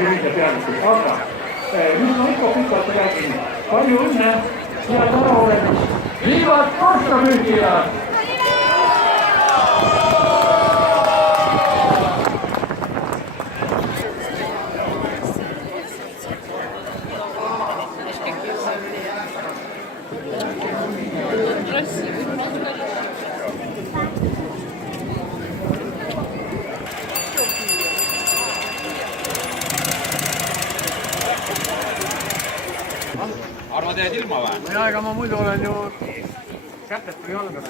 juhid ja pealikud. Aga nüüd ma ikka pikalt räägin. Palju õnne, head äraolemist. Viivad aastamüügijad! Arvad, jääd ilma või? Ega ma muidu olen ju kätet või jalga.